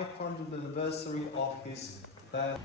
500th anniversary of his death.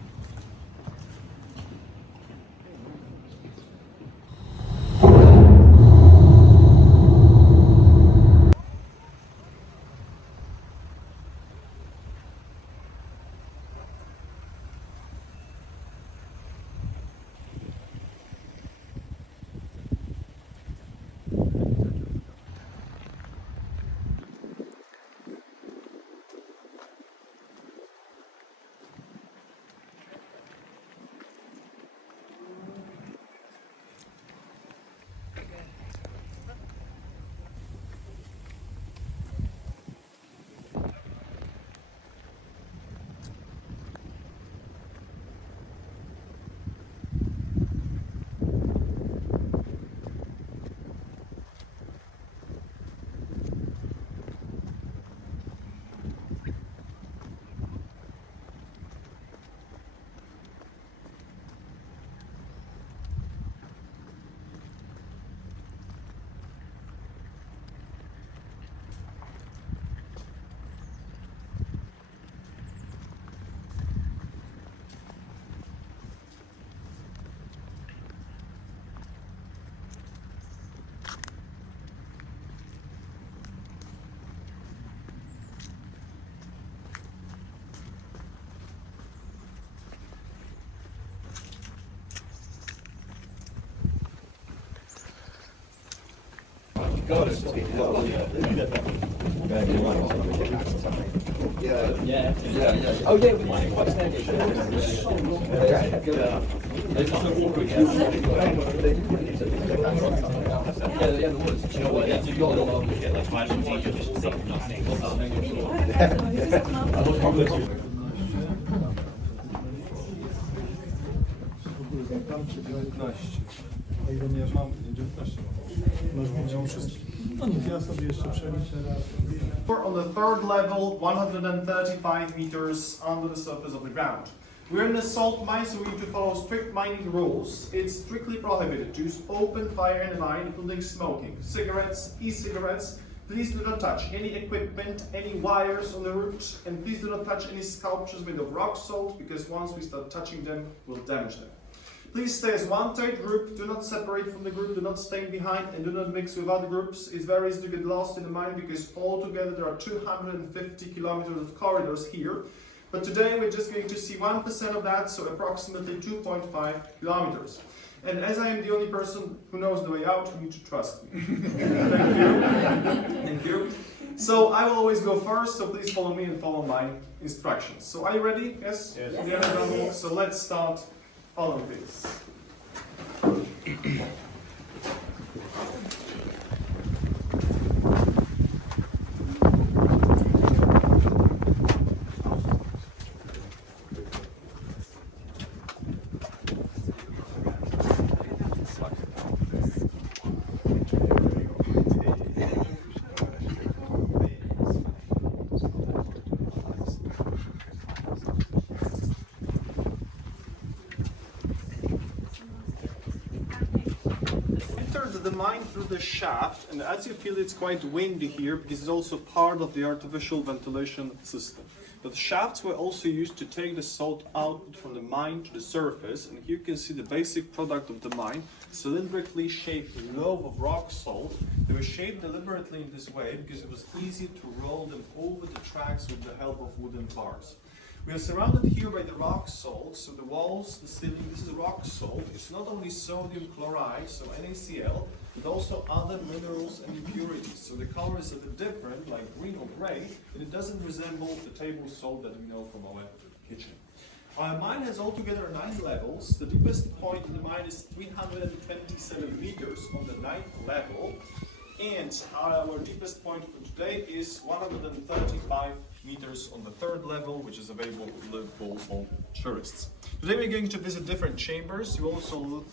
Oh yeah, we might quite stand it. Yeah, the woods. You know what? If you go along, you get like 5 feet of just O ile nie mam 19. Może wszystko. No nic, ja sobie jeszcze przeliczę raz. We're on the third level, 135 meters under the surface of the ground. We're in a salt mine, so we need to follow strict mining rules. It's strictly prohibited to use open fire in the mine, including smoking, cigarettes, e-cigarettes. Please do not touch any equipment, any wires on the route, and please do not touch any sculptures made of rock salt, because once we start touching them, we'll damage them. Please stay as one tight group, do not separate from the group, do not stay behind, and do not mix with other groups. It's very easy to get lost in the mine because altogether there are 250 kilometers of corridors here. But today we're just going to see 1% of that, so approximately 2.5 kilometers. And as I am the only person who knows the way out, you need to trust me. Thank you. Thank you. So I will always go first, so please follow me and follow my instructions. So are you ready? Yes? Yes. Yes. So let's start. Follow this. The mine through the shaft, and as you feel it's quite windy here because it's also part of the artificial ventilation system. But the shafts were also used to take the salt output from the mine to the surface, and here you can see the basic product of the mine, cylindrically shaped lobe of rock salt. They were shaped deliberately in this way because it was easy to roll them over the tracks with the help of wooden bars. We are surrounded here by the rock salt, so the walls, the ceiling, this is rock salt. It's not only sodium chloride, so NaCl, but also other minerals and impurities. So the color is a bit different, like green or gray, but it doesn't resemble the table salt that we know from our kitchen. Our mine has altogether 9 levels. The deepest point in the mine is 327 meters on the 9th level. And our deepest point for today is 135 meters on the 3rd level, which is available for tourists. Today we're going to visit different chambers. You also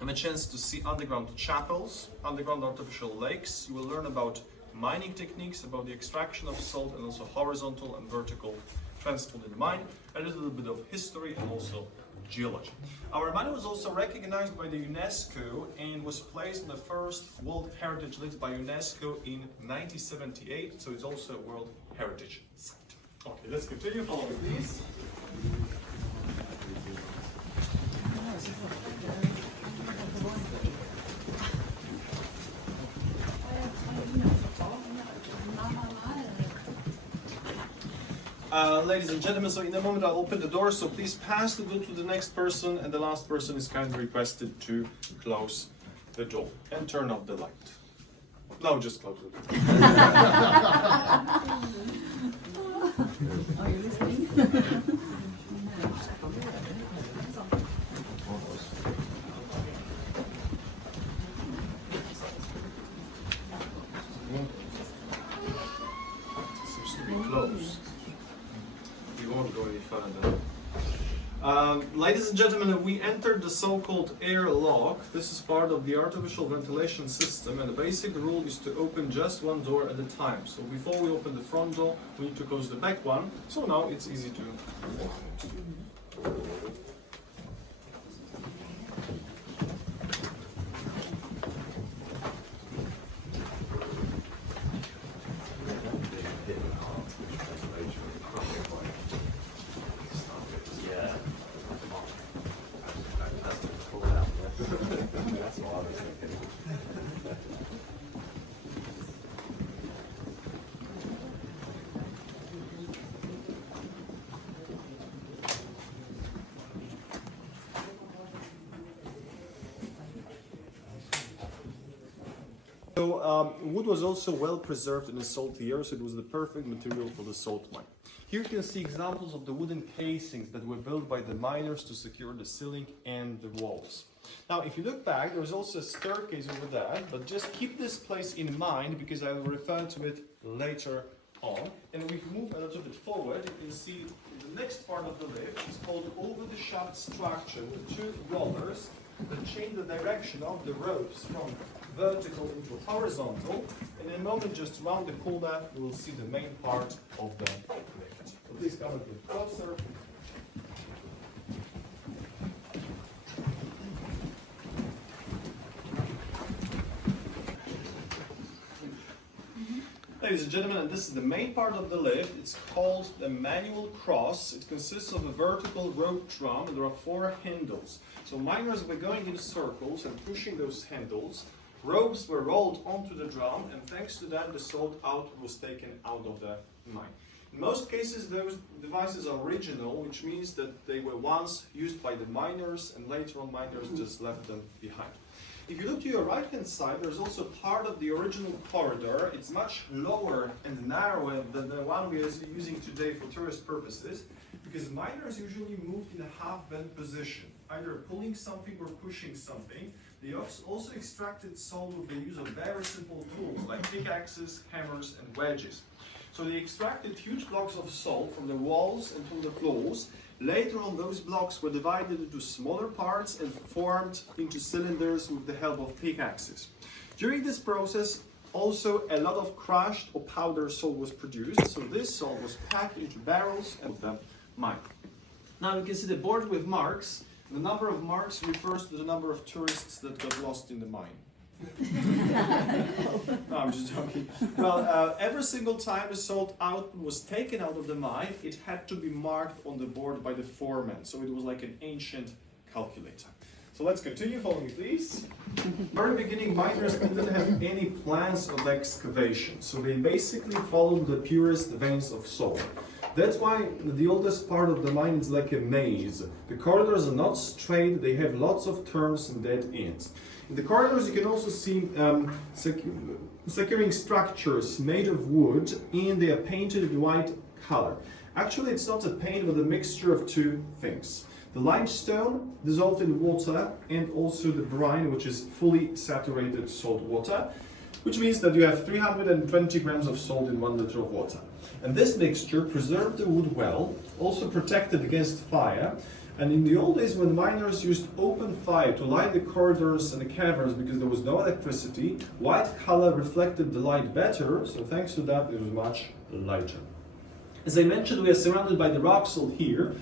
have a chance to see underground chapels, underground artificial lakes. You will learn about mining techniques, about the extraction of salt, and also horizontal and vertical transport in the mine, and a little bit of history and also geology. Our mine was also recognized by the UNESCO and was placed on the first World Heritage List by UNESCO in 1978, so it's also a World Heritage Site. Okay, let's continue. Follow me, please. Ladies and gentlemen, so in a moment I'll open the door, so please pass the good to the next person, and the last person is kindly requested to close the door and turn off the light. No, just close the door. Are you listening? Seems to be closed. We won't go any further. Ladies and gentlemen, we entered the so-called airlock. This is part of the artificial ventilation system, and the basic rule is to open just one door at a time. So before we open the front door, we need to close the back one. So now it's easy to open it. So wood was also well preserved in the salty air, so it was the perfect material for the salt mine. Here you can see examples of the wooden casings that were built by the miners to secure the ceiling and the walls. Now, if you look back, there's also a staircase over there, but just keep this place in mind because I will refer to it later on. And if we move a little bit forward, you can see the next part of the lift is called over-the-shaft structure with two rollers that change the direction of the ropes from vertical into horizontal, and in a moment just round the corner we will see the main part of the lift. So please come a bit closer. Ladies and gentlemen, and this is the main part of the lift. It's called the manual cross. It consists of a vertical rope drum, and there are 4 handles. So miners were going in circles and pushing those handles. Ropes were rolled onto the drum, and thanks to that the salt was taken out of the mine. In most cases those devices are original, which means that they were once used by the miners and later on miners just left them behind. If you look to your right hand side, there's also part of the original corridor. It's much lower and narrower than the one we are using today for tourist purposes, because miners usually moved in a half bent position, either pulling something or pushing something. They also extracted salt with the use of very simple tools like pickaxes, hammers, and wedges. So they extracted huge blocks of salt from the walls and from the floors. Later on, those blocks were divided into smaller parts and formed into cylinders with the help of pickaxes. During this process, also a lot of crushed or powdered salt was produced. So this salt was packed into barrels and the mine. Now you can see the board with marks. The number of marks refers to the number of tourists that got lost in the mine. No, I'm just joking. Well, every single time the salt was taken out of the mine, it had to be marked on the board by the foreman. So it was like an ancient calculator. So let's continue. Follow me, please. Very beginning, miners didn't have any plans of excavation. So they basically followed the purest veins of salt. That's why the oldest part of the mine is like a maze. The corridors are not straight, they have lots of turns and dead ends. In the corridors you can also see securing structures made of wood, and they are painted white color. Actually it's not a paint but a mixture of 2 things. The limestone dissolved in water and also the brine, which is fully saturated salt water, which means that you have 320 grams of salt in 1 liter of water. And this mixture preserved the wood well, also protected against fire. And in the old days when miners used open fire to light the corridors and the caverns because there was no electricity, white color reflected the light better, so thanks to that it was much lighter. As I mentioned, we are surrounded by the rock salt here.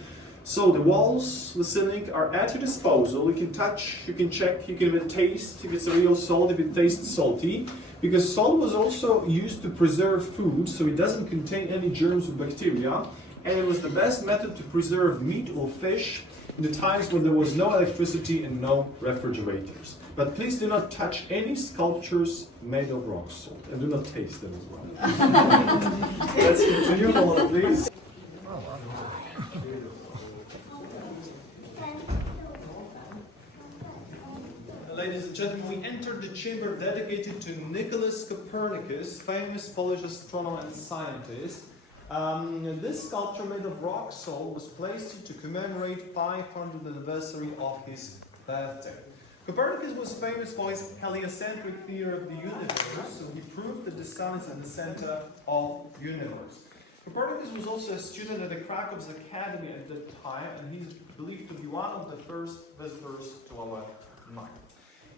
So the walls, the ceiling are at your disposal. You can touch, you can check, you can even taste if it's a real salt, if it tastes salty. Because salt was also used to preserve food, so it doesn't contain any germs or bacteria. And it was the best method to preserve meat or fish in the times when there was no electricity and no refrigerators. But please do not touch any sculptures made of rock salt, and do not taste them as well. Let's continue, hold on, please. Ladies and gentlemen, we entered the chamber dedicated to Nicholas Copernicus, famous Polish astronomer and scientist. This sculpture made of rock salt was placed to commemorate 500th anniversary of his birthday. Copernicus was famous for his heliocentric theory of the universe, so he proved that the sun is at the center of the universe. Copernicus was also a student at the Krakow's Academy at that time, and he's believed to be one of the first visitors to our mine.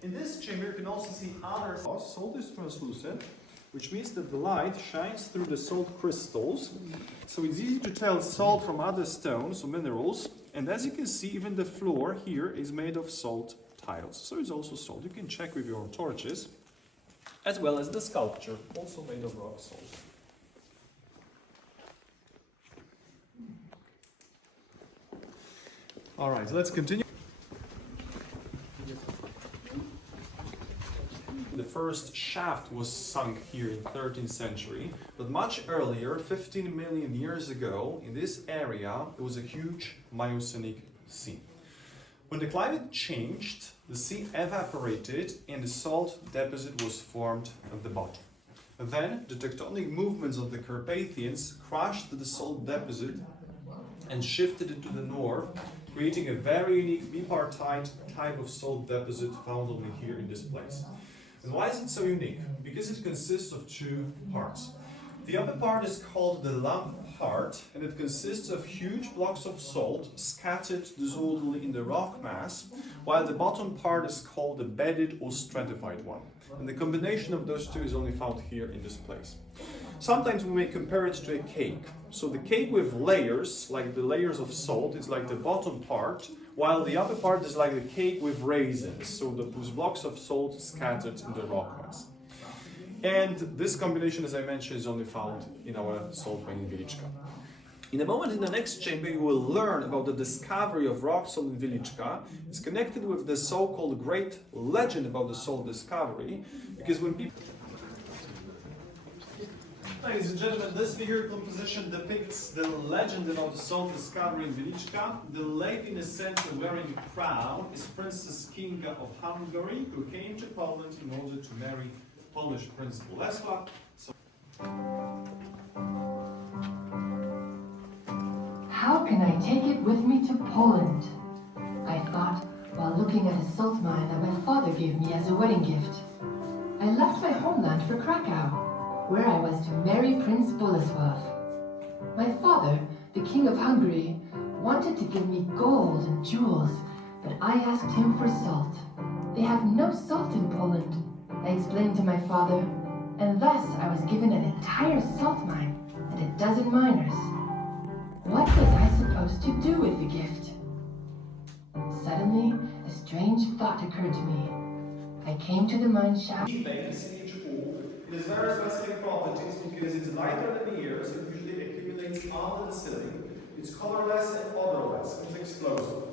In this chamber you can also see other salts. Salt is translucent, which means that the light shines through the salt crystals. So it's easy to tell salt from other stones or minerals. And as you can see, even the floor here is made of salt tiles. So it's also salt. You can check with your torches, as well as the sculpture, also made of rock salt. All right, let's continue. The first shaft was sunk here in 13th century, but much earlier, 15 million years ago, in this area, there was a huge Miocenic sea. When the climate changed, the sea evaporated and the salt deposit was formed at the bottom. Then, the tectonic movements of the Carpathians crushed the salt deposit and shifted it to the north, creating a very unique bipartite type of salt deposit found only here in this place. And why is it so unique? Because it consists of two parts. The upper part is called the lump part, and it consists of huge blocks of salt scattered disorderly in the rock mass, while the bottom part is called the bedded or stratified one. And the combination of those two is only found here in this place. Sometimes we may compare it to a cake. So the cake with layers, like the layers of salt, is like the bottom part, while the upper part is like the cake with raisins, so those blocks of salt scattered in the rock mass. And this combination, as I mentioned, is only found in our salt mine in Weiliczka. In a moment, in the next chamber, you will learn about the discovery of rock salt in Weiliczka. It's connected with the so-called great legend about the salt discovery, because when people... Ladies and gentlemen, this figure composition depicts the legend about the salt discovery in Weiliczka. The lady in the center wearing a crown is Princess Kinga of Hungary, who came to Poland in order to marry Polish Prince Bolesław. How can I take it with me to Poland? I thought while looking at a salt mine that my father gave me as a wedding gift. I left my homeland for Krakow, where I was to marry Prince Bolesław. My father, the King of Hungary, wanted to give me gold and jewels, but I asked him for salt. They have no salt in Poland, I explained to my father, and thus I was given an entire salt mine and a dozen miners. What was I supposed to do with the gift? Suddenly, a strange thought occurred to me. I came to the mine shaft. It has very specific properties because it's lighter than the air, so it usually accumulates under the ceiling. It's colorless and odorless, and it's explosive.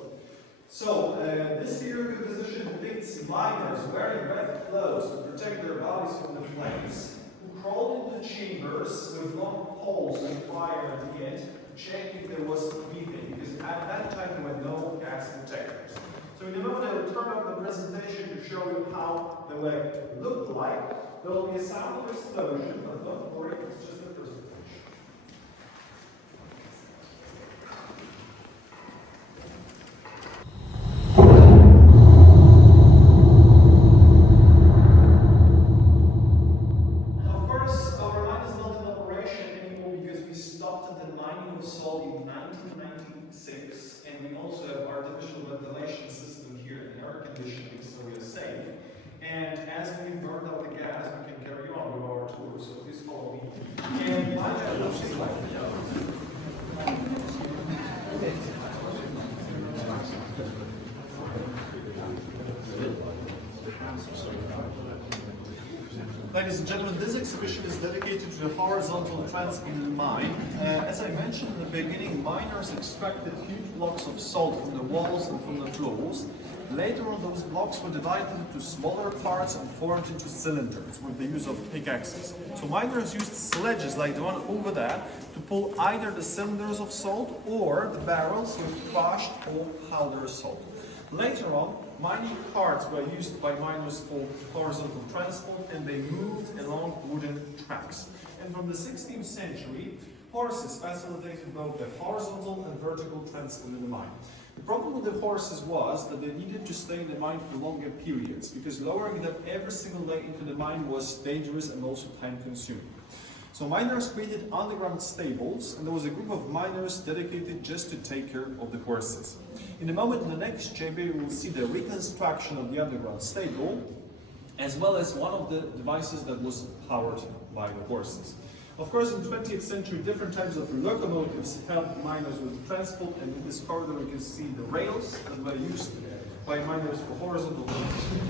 So, this figure composition depicts miners wearing red clothes to protect their bodies from the flames, who crawled into chambers with long poles and fire at the end to check if there was methane, because at that time there were no gas detectors. So in a moment I will turn off the presentation to show you how the web looked like. There will be a sound of explosion, but don't worry, it's just a presentation. Of course, our mine is not in operation anymore because we stopped the mining of salt in 1996, and we also have artificial ventilation system here and air conditioning, so we are safe. And as we burned out the gas, we can carry on with our tour, so please follow me. And my job is Ladies and gentlemen, this exhibition is dedicated to the horizontal transport in the mine. As I mentioned in the beginning, miners extracted huge blocks of salt from the walls and from the floors. Later on, those blocks were divided into smaller parts and formed into cylinders with the use of pickaxes. So miners used sledges like the one over there to pull either the cylinders of salt or the barrels with crushed or powder salt. Later on, mining carts were used by miners for horizontal transport, and they moved along wooden tracks. And from the 16th century, horses facilitated both the horizontal and vertical transport in the mine. The problem with the horses was that they needed to stay in the mine for longer periods, because lowering them every single day into the mine was dangerous and also time-consuming. So miners created underground stables, and there was a group of miners dedicated just to take care of the horses. In a moment, in the next chamber, we will see the reconstruction of the underground stable, as well as one of the devices that was powered by the horses. Of course, in the 20th century, different types of locomotives helped miners with transport, and in this corridor we can see the rails that were used by miners for horizontal transport.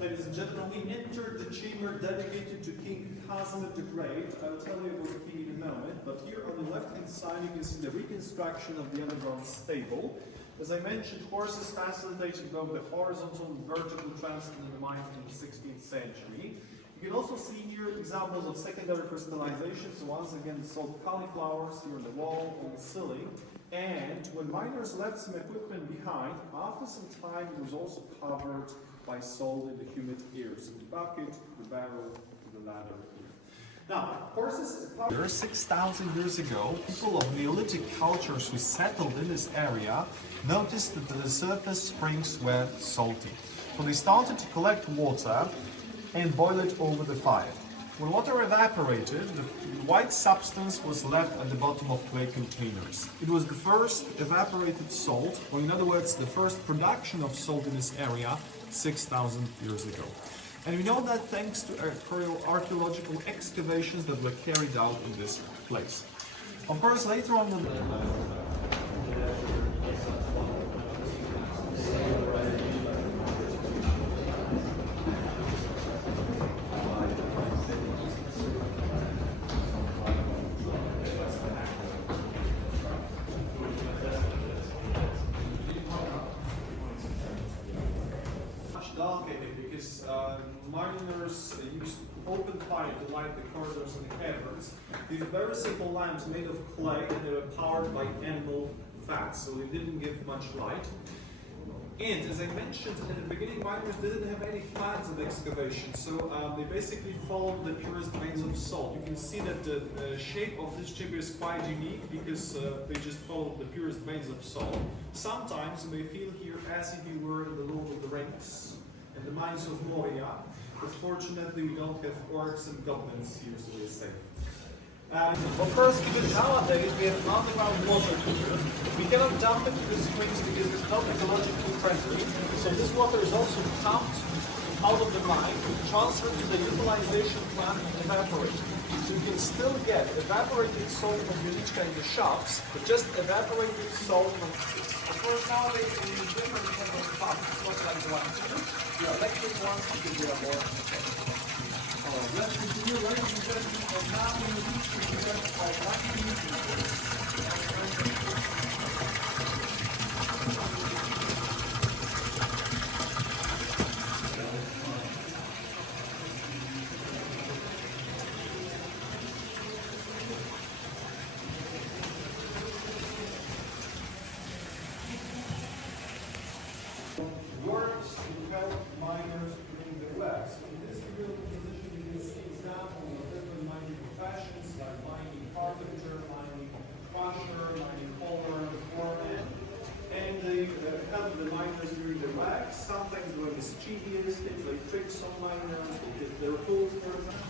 Ladies and gentlemen, we entered the chamber dedicated to King Casimir the Great. I will tell you about the king in a moment, but here on the left-hand side you can see the reconstruction of the underground stable. As I mentioned, horses facilitated both the horizontal and vertical transport in the mines in the 16th century. You can also see here examples of secondary crystallization, so once again salt cauliflowers here on the wall, on the ceiling. And when miners left some equipment behind, after some time it was also covered by salt in the humid air. So the bucket, the barrel, the ladder here. Now, horses, 6,000 years ago, people of Neolithic cultures who settled in this area noticed that the surface springs were salty. So they started to collect water and boil it over the fire. When water evaporated, the white substance was left at the bottom of clay containers. It was the first evaporated salt, or in other words, the first production of salt in this area 6,000 years ago. And we know that thanks to archaeological excavations that were carried out in this place. Of course, later on because miners used open fire to light the corridors and the caverns. These very simple lamps made of clay, and they were powered by animal fat, so they didn't give much light. And as I mentioned in the beginning, miners didn't have any plans of excavation, so they basically followed the purest veins of salt. You can see that the shape of this chamber is quite unique because they just followed the purest veins of salt. Sometimes you may feel here as if you were in the Lord of the Rings, in the mines of Moria, but fortunately we don't have orcs and goblins here, so we're safe. Of course, because nowadays we have underground water here, we cannot dump it to the springs because it's not ecologically friendly. So this water is also pumped out of the mine, transferred to the utilization plant and evaporated. So you can still get evaporated salt from Wieliczka in the shops, but just evaporated salt from... Of course, nowadays we use different kinds of pumps, not like the ones here. The electric ones because they are more effective. Let's continue, ladies and gentlemen, and now we will be presented by works to help miners during their works. In this field position, you can see examples of different mining professions like mining carpenter, mining crusher, mining hauler, foreman, and they help the miners during their work. Sometimes doing mischievous things like tricks on miners, they get their tools, for example.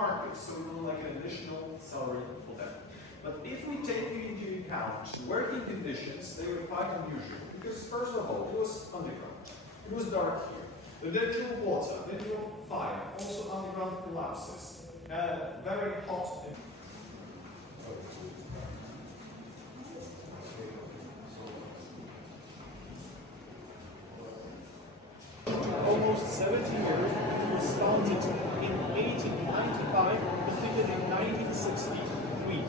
market, so we will like an additional salary for them. But if we take into account working conditions, they were quite unusual. Because first of all, it was underground. It was dark here. They drew water, they drew fire, also underground collapses. Very hot. Almost 70 years. It was started in 1895, completed in 1963.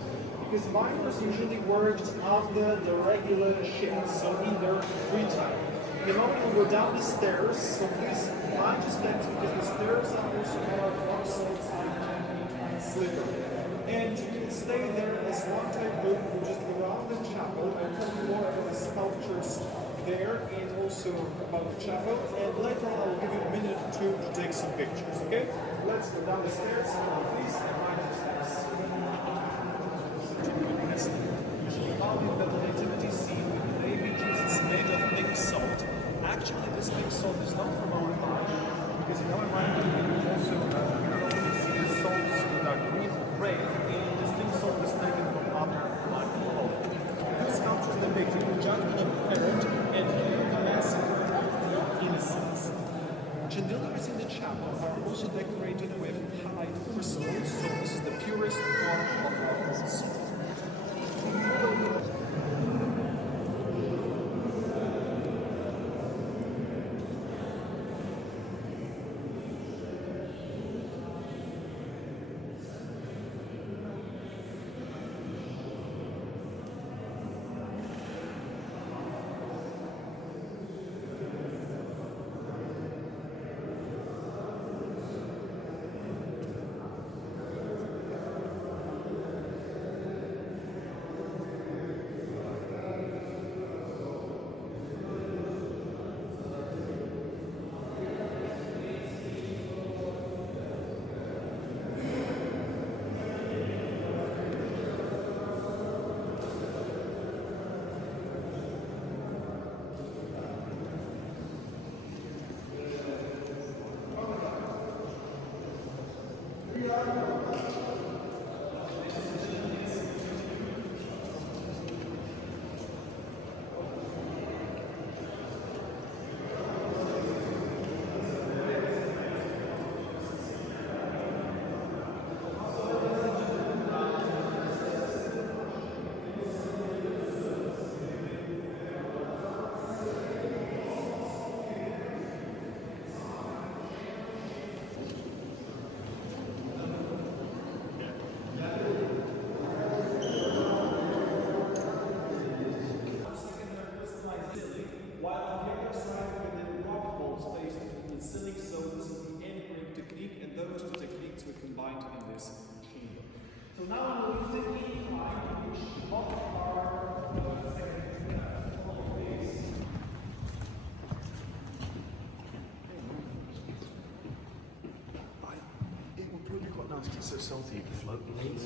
Because miners usually worked after the regular shifts, so in their free time. The moment we go down the stairs, so please mind your steps because the stairs are also more rock salt and slippery. And you can stay there as one time group, you just go around the chapel and talk more about the sculptures there and also about the chapel. And later on I will give you a minute or two to take some pictures, okay? Let's go down the stairs, please, and mind your steps. Usually found in the nativity scene with the baby Jesus made of pink salt. Actually, this pink salt is not from our time, because in our mind we also normally see the salts that are green or red, and this pink salt is taken from other life quality. This sculpture is depicting the judgment of Herod and the massacre of innocents. Chandeliers in the chapel are also decorated with halide crystals, so this is the purest form of rock salt. So now I'm going to use the incline to push the bottom part of the second phase. It would probably be quite nice because it's so salty you can float the leaves.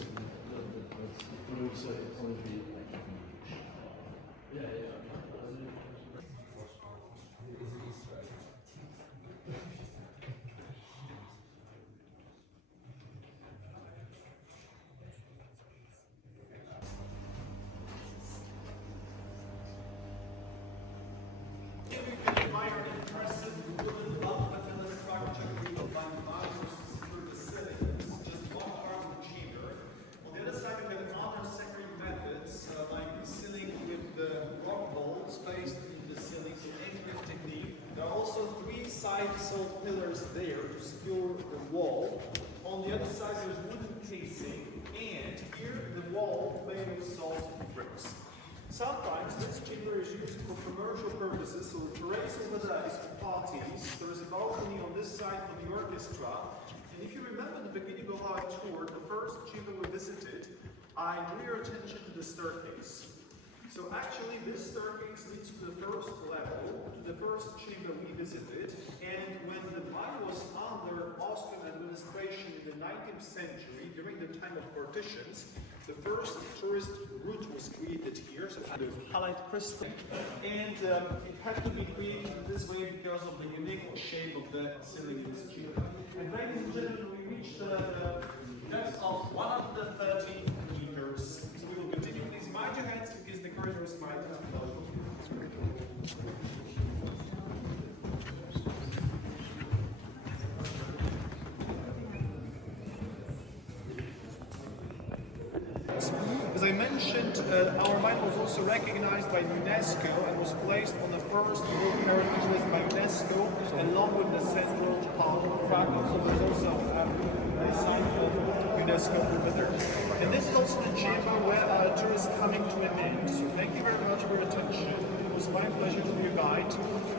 Salt pillars there to secure the wall. On the other side there's wooden casing, and here the wall made of salt bricks. Sometimes this chamber is used for commercial purposes, so terrace over there is for parties. There is a balcony on this side for the orchestra. And if you remember the beginning of our tour, the first chamber we visited, I drew your attention to the staircase. So actually this staircase leads to the first level, to the first chamber we visited, and when the mine was under Austrian administration in the 19th century, during the time of partitions, the first tourist route was created here, so the halide crystal, and it had to be created this way because of the unique shape of the ceiling in this chamber. And ladies and gentlemen, we reached the works. As I mentioned, our mine was also recognized by UNESCO and was placed on the first World Heritage List by UNESCO, along with the central part of Krakow. So there's also a sign of UNESCO over there. And this is also the chamber where tourists coming to an end. So thank you very much for your attention. It was my pleasure to be your guide.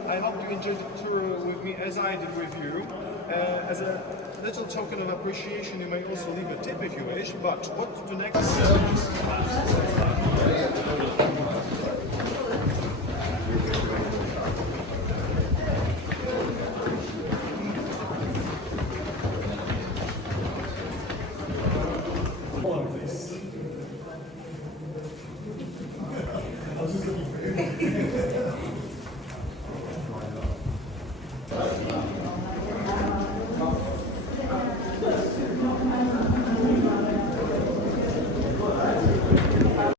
I hope you enjoyed the tour with me as I did with you. As a little token of appreciation, you may also leave a tip if you wish. But what to do next? Please.